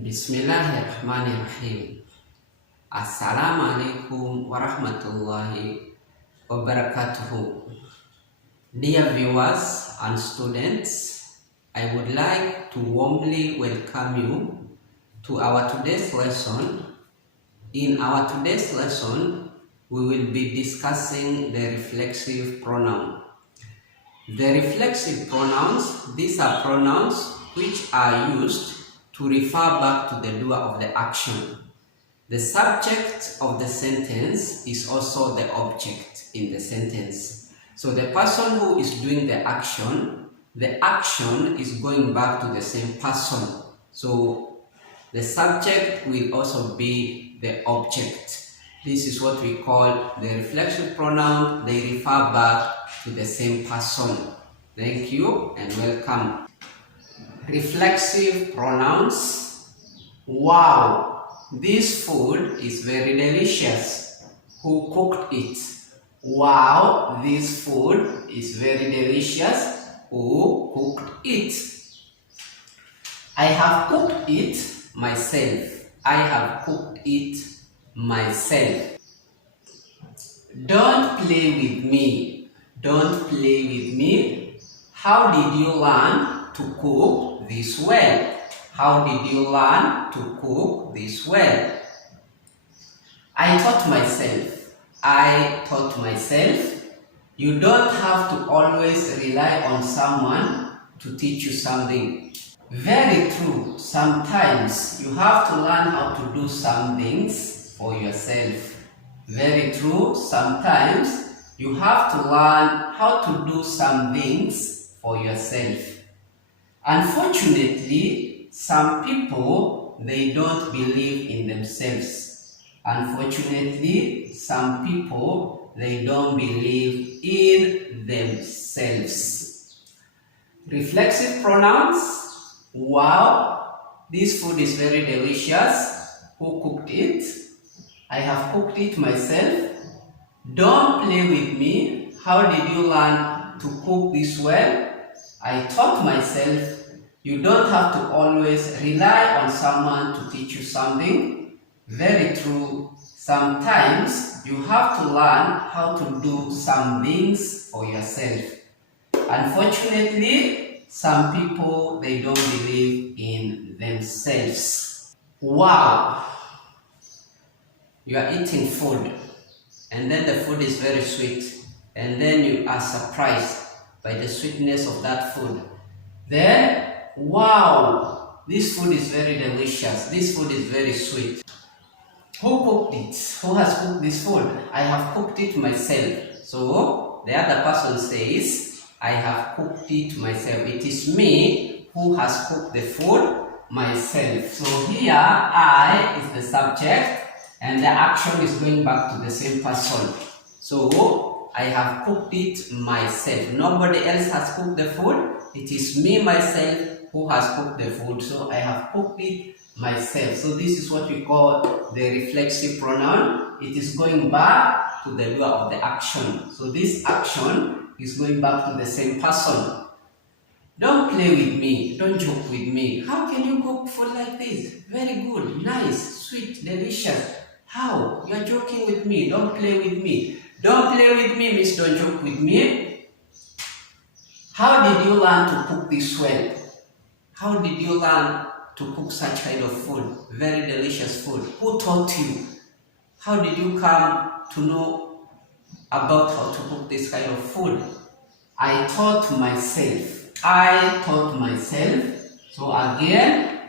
Bismillahirrahmanirrahim. Assalamualaikum warahmatullahi wabarakatuh. Dear viewers and students, I would like to warmly welcome you to our today's lesson. In our today's lesson, we will be discussing the reflexive pronoun. The reflexive pronouns, these are pronouns which are used to refer back to the doer of the action. The subject of the sentence is also the object in the sentence. So the person who is doing the action is going back to the same person. So the subject will also be the object. This is what we call the reflexive pronoun. They refer back to the same person. Thank you and welcome. Reflexive pronouns. Wow, this food is very delicious. Who cooked it? Wow, this food is very delicious. Who cooked it? I have cooked it myself. I have cooked it myself. Don't play with me. Don't play with me. How did you learn to cook this well? How did you learn to cook this well? I taught myself. I taught myself. You don't have to always rely on someone to teach you something. Very true. Sometimes you have to learn how to do some things for yourself. Very true. Sometimes you have to learn how to do some things for yourself. Unfortunately, some people, they don't believe in themselves. Unfortunately, some people, they don't believe in themselves. Reflexive pronouns. Wow, this food is very delicious. Who cooked it? I have cooked it myself. Don't play with me. How did you learn to cook this well? I taught myself. You don't have to always rely on someone to teach you something. Very true. Sometimes you have to learn how to do some things for yourself. Unfortunately, some people, they don't believe in themselves. Wow! You are eating food, and then the food is very sweet, and then you are surprised by the sweetness of that food. Then, wow, this food is very delicious. This food is very sweet. Who cooked it? Who has cooked this food? I have cooked it myself. So the other person says, I have cooked it myself. It is me who has cooked the food myself. So here, I is the subject and the action is going back to the same person. So I have cooked it myself. Nobody else has cooked the food. It is me myself who has cooked the food. So I have cooked it myself. So this is what we call the reflexive pronoun. It is going back to the doer of the action. So this action is going back to the same person. Don't play with me. Don't joke with me. How can you cook food like this? Very good, nice, sweet, delicious. How? You are joking with me. Don't play with me. Don't play with me means don't joke with me. How did you learn to cook this well? How did you learn to cook such kind of food? Very delicious food. Who taught you? How did you come to know about how to cook this kind of food? I taught myself. I taught myself. So again,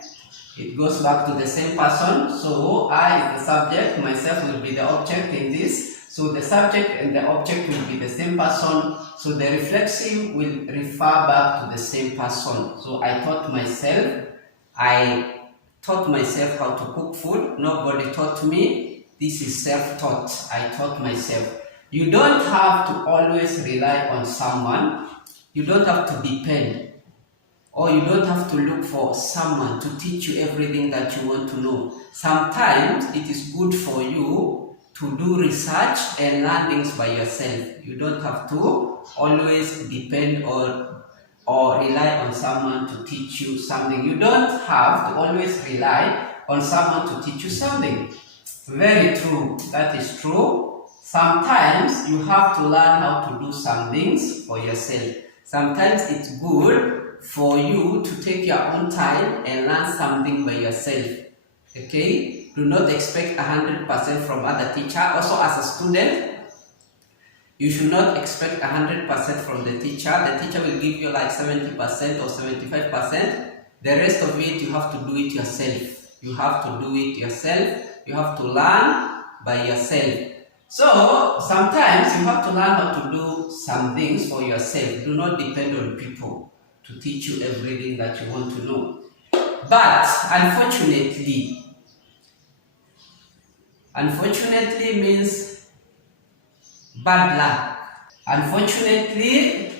it goes back to the same person. So I is the subject, myself will be the object in this. So the subject and the object will be the same person. So the reflexive will refer back to the same person. So I taught myself. I taught myself how to cook food. Nobody taught me. This is self-taught. I taught myself. You don't have to always rely on someone. You don't have to depend. Or you don't have to look for someone to teach you everything that you want to know. Sometimes it is good for you to do research and learn things by yourself. You don't have to always depend on or rely on someone to teach you something. You don't have to always rely on someone to teach you something. Very true. That is true. Sometimes you have to learn how to do some things for yourself. Sometimes it's good for you to take your own time and learn something by yourself. Okay? Do not expect 100% from other teacher. Also, as a student, you should not expect 100% from the teacher. The teacher will give you like 70% or 75%. The rest of it, you have to do it yourself. You have to do it yourself. You have to learn by yourself. So, sometimes you have to learn how to do some things for yourself. Do not depend on people to teach you everything that you want to know. But, unfortunately means bad luck. Unfortunately,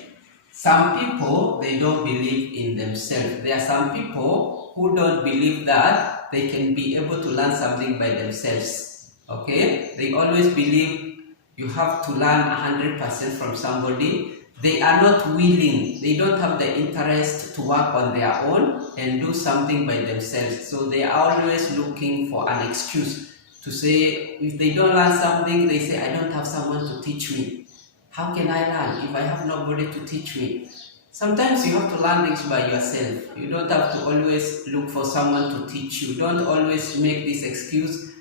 some people, they don't believe in themselves. There are some people who don't believe that they can be able to learn something by themselves. Okay? They always believe you have to learn 100% from somebody. They are not willing. They don't have the interest to work on their own and do something by themselves. So they are always looking for an excuse to say, if they don't learn something, they say, I don't have someone to teach me. How can I learn if I have nobody to teach me? Sometimes you have to learn things by yourself. You don't have to always look for someone to teach you. Don't always make this excuse,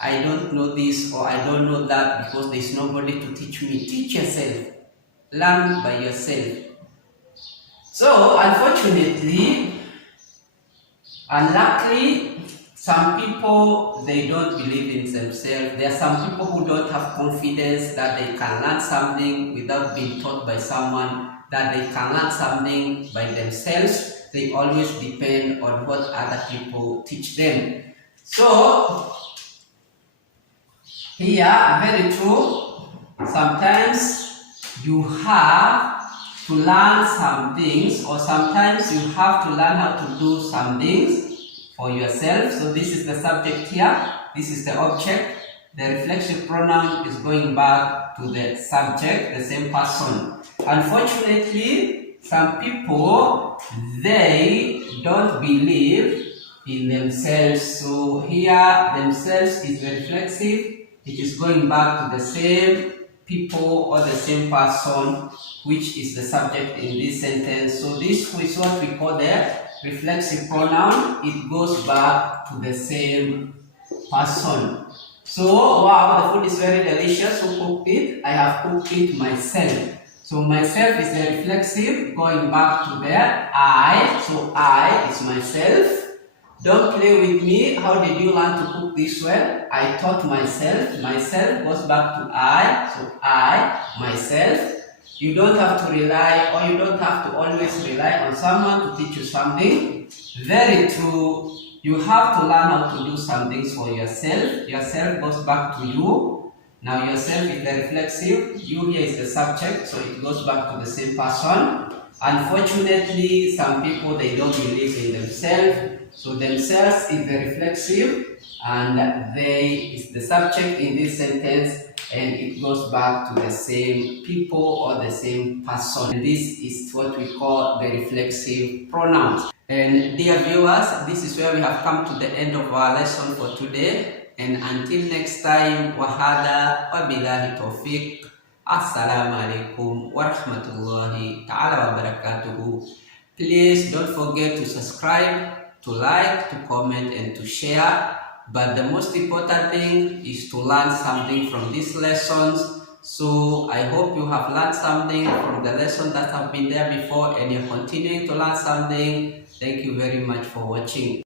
I don't know this or I don't know that because there's nobody to teach me. Teach yourself. Learn by yourself. So, unfortunately, unluckily, some people, they don't believe in themselves. There are some people who don't have confidence that they can learn something without being taught by someone, that they can learn something by themselves. They always depend on what other people teach them. So, here, very true, sometimes you have to learn some things, or sometimes you have to learn how to do some things for yourself. So this is the subject here, this is the object. The reflexive pronoun is going back to the subject, the same person. Unfortunately, some people, they don't believe in themselves. So here, themselves is the reflexive. It is going back to the same people or the same person, which is the subject in this sentence. So this is what we call the reflexive pronoun. It goes back to the same person. So, wow, the food is very delicious. Who cooked it? I have cooked it myself. So, myself is the reflexive, going back to the I. So, I is myself. Don't play with me. How did you learn to cook this well? I taught myself. Myself goes back to I. So, I, myself. You don't have to rely, or you don't have to always rely on someone to teach you something. Very true. You have to learn how to do some things for yourself. Yourself goes back to you. Now yourself is the reflexive. You here is the subject, so it goes back to the same person. Unfortunately, some people, they don't believe in themselves. So themselves is the reflexive, and they is the subject in this sentence. And it goes back to the same people or the same person. And this is what we call the reflexive pronouns. And dear viewers, this is where we have come to the end of our lesson for today. And until next time, wahada wabillahi taufiq. Assalamu alaikum warahmatullahi ta'ala wabarakatuhu. Please don't forget to subscribe, to like, to comment, and to share. But the most important thing is to learn something from these lessons. So I hope you have learned something from the lessons that have been there before and you're continuing to learn something. Thank you very much for watching.